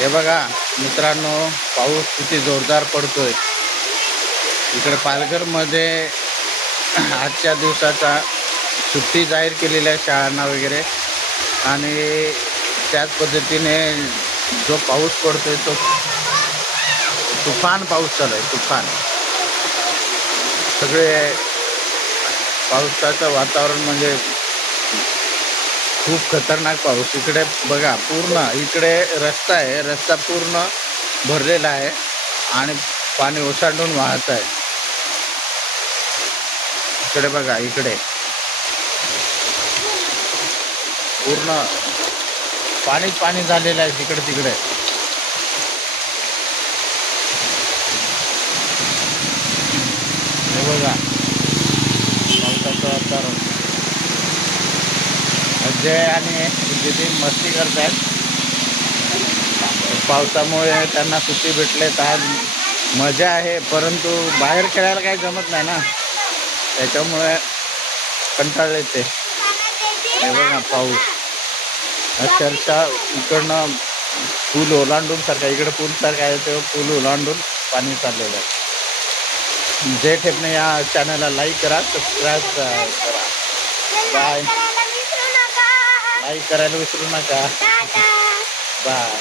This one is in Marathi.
हे बघा मित्रांनो, पाऊस किती जोरदार पडतोय. इकडे पालघरमध्ये आजच्या दिवसाचा सुट्टी जाहीर केलेली आहे शाळांना वगैरे. आणि त्याच पद्धतीने जो पाऊस पडतोय तो तुफान पाऊस चालू आहे. तुफान सगळे पावसाचं वातावरण म्हणजे खूप खतरनाक पाऊस. इकडे बघा पूर्ण इकडे रस्ता आहे, रस्ता पूर्ण भरलेला आहे आणि पाणी ओसांडून वाहत आहे. इकडे बघा, इकडे पूर्ण पाणीच पाणी झालेलं आहे तिकडे तिकडे. हे बघा पावसाचं वातावरण. अजय आणि दीदी मस्ती करतात. पावसामुळे त्यांना सुट्टी भेटले तर आज मजा आहे, परंतु बाहेर खेळायला काही जमत नाही ना, त्याच्यामुळे कंटाळले ते. हे बघा पाऊस अक्षरशः इकडनं पूल ओलांडून सारखा, इकडे पूल सारखा आहे ते पूल ओलांडून पाणी चाललेलं आहे. जे ठेपणे या चॅनलला लाईक करा, सबस्क्राईब करा. बाय. लाईक करायला विसरू नका. बाय.